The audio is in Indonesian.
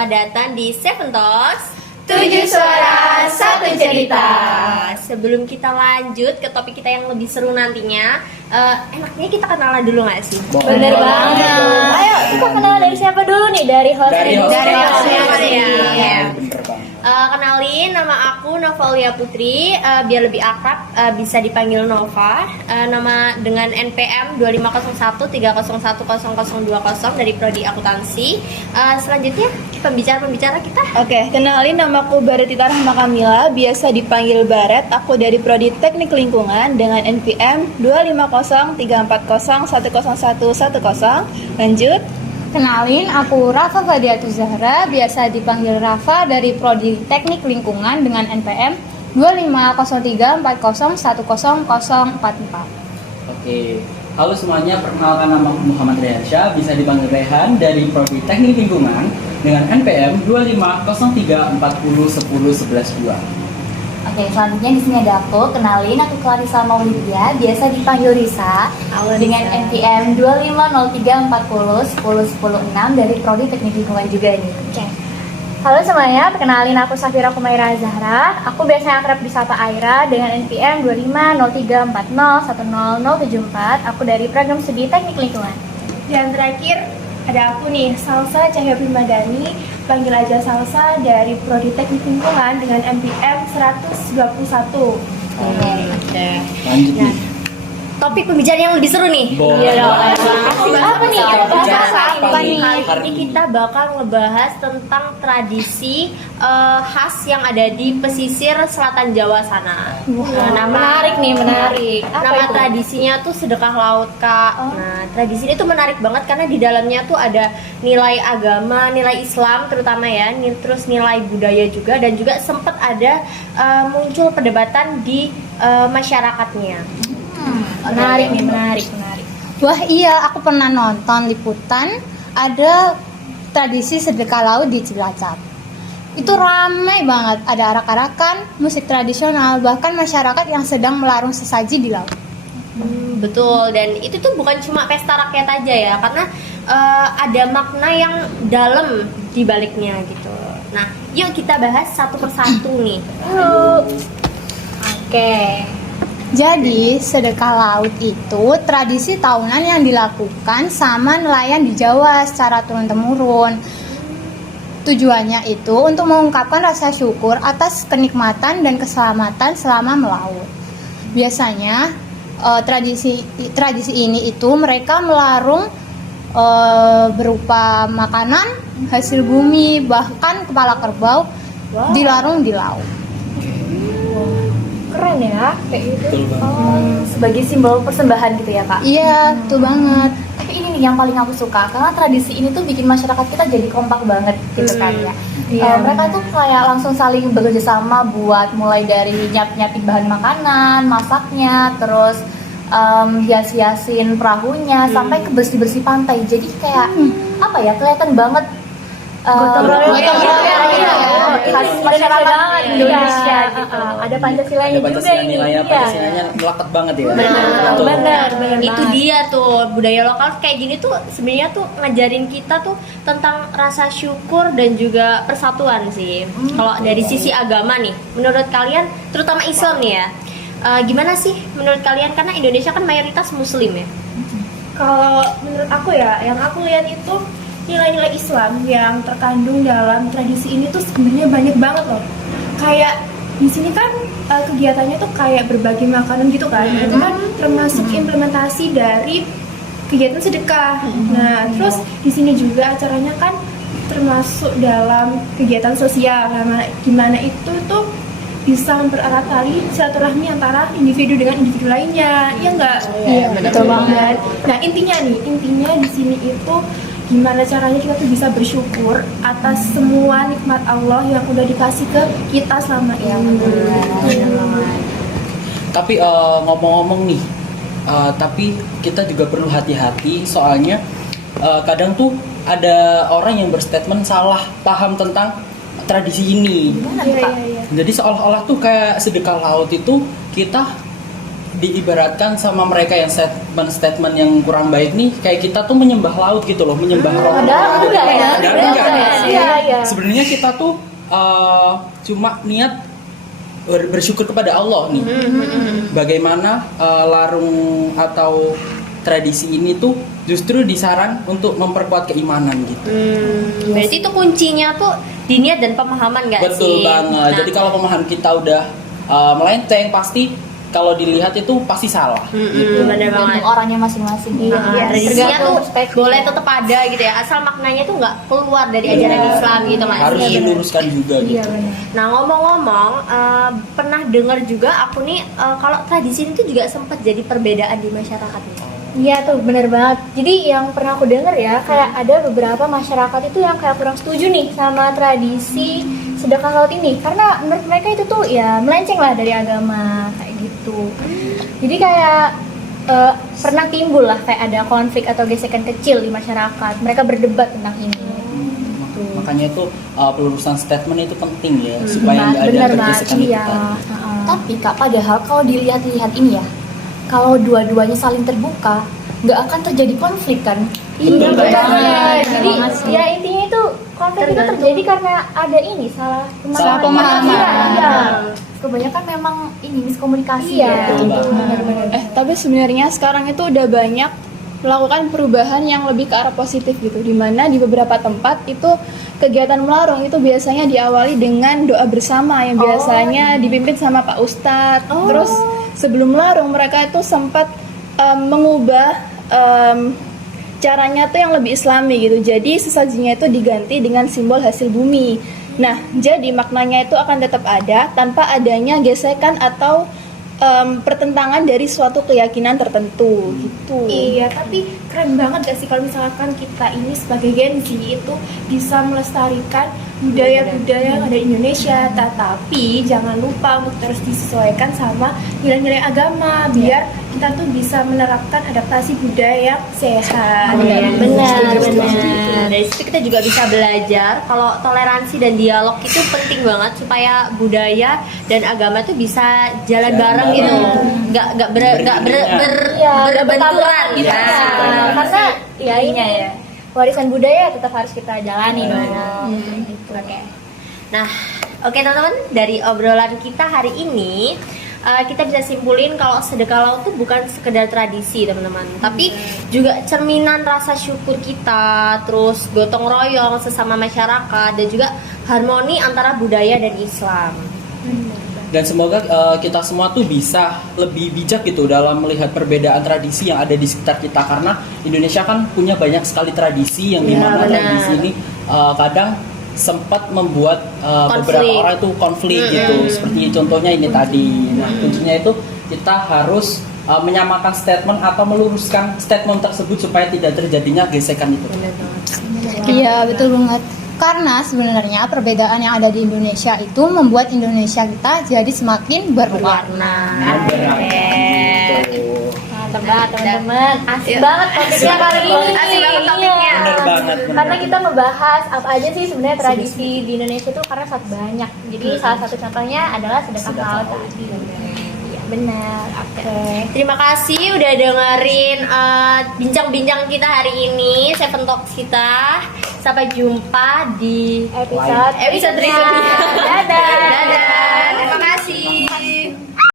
selamat datang di Seven Talks 7 suara, 1 cerita. Sebelum kita lanjut ke topik kita yang lebih seru nantinya, enaknya kita kenalan dulu nggak sih? Bener banget. Ayo kita kenal dari siapa dulu nih? Dari host Dari dulu. host. Dari host Dari ya, host. ya. Bener banget. Kenalin, nama aku Novalia Putri, biar lebih akrab bisa dipanggil Nova. Nama dengan NPM 2501 3010020 dari Prodi Akuntansi. Selanjutnya pembicara-pembicara kita. Oke, kenalin namaku Baretita Rahma Kamila, biasa dipanggil Baret. Aku dari Prodi Teknik Lingkungan dengan NPM 250340101110. Lanjut. Kenalin, aku Rafa Fadiatu Zahra, biasa dipanggil Rafa dari Prodi Teknik Lingkungan dengan NPM 250340101044. Oke, halo semuanya, perkenalkan nama aku Muhammad Rehansyah, bisa dipanggil Rehan dari Prodi Teknik Lingkungan dengan NPM 250340101112. Oke, selanjutnya di sini ada aku. Kenalin, aku Clarissa Maulidia, biasa dipanggil Risa, dengan NPM 250340101006 dari Prodi Teknik Lingkungan juga nih. Oke. Halo semuanya, perkenalin aku Safira Kumaira Zahra. Aku biasanya akrab disapa Aira dengan NPM 250340100074. Aku dari program studi Teknik Lingkungan. Dan terakhir ada aku nih, Salsa Cahya Primadani, panggil aja Salsa dari Prodi Teknik Lingkungan dengan NPM 121. Oke. Lanjut nih. Topik pembicaraan yang lebih seru nih. Boleh. Apa nih? Apa nih? Hari Hari ini kita bakal ngebahas tentang tradisi khas yang ada di pesisir selatan Jawa sana. Menarik nih, menarik. Nama tradisinya tuh sedekah laut, Kak. Nah, tradisi ini tuh menarik banget karena di dalamnya tuh ada nilai agama, nilai Islam terutama ya, terus nilai budaya juga, dan juga sempat ada muncul perdebatan di masyarakatnya. Menarik nih, menarik. Wah iya, aku pernah nonton liputan ada tradisi sedekah laut di Cilacap. Itu ramai banget, ada arak-arakan, musik tradisional, bahkan masyarakat yang sedang melarung sesaji di laut. Betul, dan itu tuh bukan cuma pesta rakyat aja ya, karena ada makna yang dalam di baliknya gitu. Nah, yuk kita bahas satu persatu nih. Oke. Jadi, sedekah laut itu tradisi tahunan yang dilakukan sama nelayan di Jawa secara turun-temurun. Tujuannya itu untuk mengungkapkan rasa syukur atas kenikmatan dan keselamatan selama melaut. Biasanya, tradisi ini itu mereka melarung berupa makanan, hasil bumi, bahkan kepala kerbau dilarung di laut. Keren ya, kayak gitu. Betul banget. Sebagai simbol persembahan gitu ya, Kak. Iya, betul banget. Tapi ini nih yang paling aku suka, karena tradisi ini tuh bikin masyarakat kita jadi kompak banget gitu kan ya. Mereka tuh kayak langsung saling bekerja sama buat mulai dari nyiapin bahan makanan, masaknya, terus hias-hiasin perahunya, sampai ke bersih-bersih pantai. Jadi kayak apa ya, kelihatan banget Gotong royong ya. khas masyarakat Indonesia gitu. Ada Pancasilanya Ada juga Pancasila, ini. nilainya Pancasilanya melekat banget ya. Betul. Benar Itu dia tuh, budaya lokal kayak gini tuh sebenarnya tuh ngajarin kita tuh tentang rasa syukur dan juga persatuan sih. Kalau dari sisi agama nih, menurut kalian, terutama Islam nih ya, gimana sih menurut kalian? Karena Indonesia kan mayoritas Muslim ya. Kalau menurut aku ya, yang aku lihat itu nilai-nilai Islam yang terkandung dalam tradisi ini tuh sebenarnya banyak banget loh. Kayak di sini kan kegiatannya tuh kayak berbagi makanan gitu kan. Itu kan termasuk implementasi dari kegiatan sedekah. Nah, terus di sini juga acaranya kan termasuk dalam kegiatan sosial. Nah, gimana itu tuh bisa mempererat tali silaturahmi antara individu dengan individu lainnya. Iya enggak? Iya, betul banget. Nah, intinya di sini itu gimana caranya kita tuh bisa bersyukur atas semua nikmat Allah yang udah dikasih ke kita selama ini. Tapi ngomong-ngomong nih, tapi kita juga perlu hati-hati soalnya kadang tuh ada orang yang berstatement salah paham tentang tradisi ini. Iya. Jadi seolah-olah tuh kayak sedekah laut itu kita diibaratkan sama mereka yang statement yang kurang baik nih, kayak kita tuh menyembah laut gitu loh, menyembah roh. Padahal enggak ya. Padahal Padahal enggak. enggak ya. Iya. Sebenarnya kita tuh cuma niat bersyukur kepada Allah nih. Bagaimana larung atau tradisi ini tuh justru disaran untuk memperkuat keimanan gitu. Berarti itu kuncinya tuh di niat dan pemahaman nggak sih? Betul banget. Nah, Jadi kalau pemahaman kita udah melenceng, pasti kalau dilihat itu pasti salah. Gitu. bener banget. Tergantung orangnya masing-masing. Tradisinya tuh perspektif. boleh tetap ada gitu ya, asal maknanya tuh nggak keluar dari ajaran Islam gitu Mas. Harus diluruskan juga gitu. Nah ngomong-ngomong, pernah dengar juga aku nih kalau tradisi itu juga sempat jadi perbedaan di masyarakat nih. Iya tuh bener banget. Jadi yang pernah aku denger ya, kayak ada beberapa masyarakat itu yang kayak kurang setuju nih sama tradisi sedekah laut ini, karena menurut mereka itu tuh ya melenceng lah dari agama kayak gitu. Jadi kayak pernah timbul lah kayak ada konflik atau gesekan kecil di masyarakat. Mereka berdebat tentang ini. Makanya itu pelurusan statement itu penting ya, supaya nggak ada Bener banget. pergesekan itu Iya. tadi. Tapi Kak, padahal kalau dilihat-lihat ini ya, kalau dua-duanya saling terbuka, nggak akan terjadi konflik kan? Iya Betul benar. banget. Jadi ya intinya itu konflik itu terjadi karena ada ini salah pemahaman. Iya. Kebanyakan memang ini miskomunikasi Iya. ya. Betul banget. Benar-benar. Tapi sebenarnya sekarang itu udah banyak melakukan perubahan yang lebih ke arah positif gitu, dimana di beberapa tempat itu kegiatan melarung itu biasanya diawali dengan doa bersama yang biasanya dipimpin sama Pak Ustadz. Terus sebelum melarung mereka itu sempat mengubah caranya tuh yang lebih islami gitu, jadi sesajinya itu diganti dengan simbol hasil bumi. Nah, jadi maknanya itu akan tetap ada tanpa adanya gesekan atau pertentangan dari suatu keyakinan tertentu gitu. Iya, tapi keren banget gak sih kalau misalkan kita ini sebagai Gen Z itu bisa melestarikan budaya-budaya yang ada di Indonesia, tetapi jangan lupa untuk terus disesuaikan sama nilai-nilai agama biar kita tuh bisa menerapkan adaptasi budaya yang sehat. Benar. Dari situ kita juga bisa belajar kalau toleransi dan dialog itu penting banget supaya budaya dan agama itu bisa jalan bareng gitu, nggak berbenturan gitu. Nah, karena ya ini ya warisan budaya tetap harus kita jalani dong. Oke. Nah, oke teman-teman, dari obrolan kita hari ini kita bisa simpulin kalau sedekah laut itu bukan sekedar tradisi teman-teman, tapi juga cerminan rasa syukur kita, terus gotong royong sesama masyarakat, dan juga harmoni antara budaya dan Islam. Dan semoga kita semua tuh bisa lebih bijak gitu dalam melihat perbedaan tradisi yang ada di sekitar kita, karena Indonesia kan punya banyak sekali tradisi yang dimana tradisi ini kadang sempat membuat beberapa orang itu konflik gitu. Seperti contohnya ini tadi. Nah, kuncinya itu kita harus menyamakan statement atau meluruskan statement tersebut supaya tidak terjadinya gesekan itu. Iya, betul banget. Karena sebenarnya perbedaan yang ada di Indonesia itu membuat Indonesia kita jadi semakin berwarna. Mantap banget teman-teman. Asik banget topiknya kali ini. Asik banget topiknya. Bener banget. Karena kita ngebahas apa aja sih sebenarnya tradisi di Indonesia tuh karena sangat banyak. Jadi salah satu contohnya adalah sedekah laut tadi. Iya benar. Oke. Terima kasih udah dengerin bincang-bincang kita hari ini, Seven Talks kita. Sampai jumpa di Episode berikutnya. Dadah. Dadah.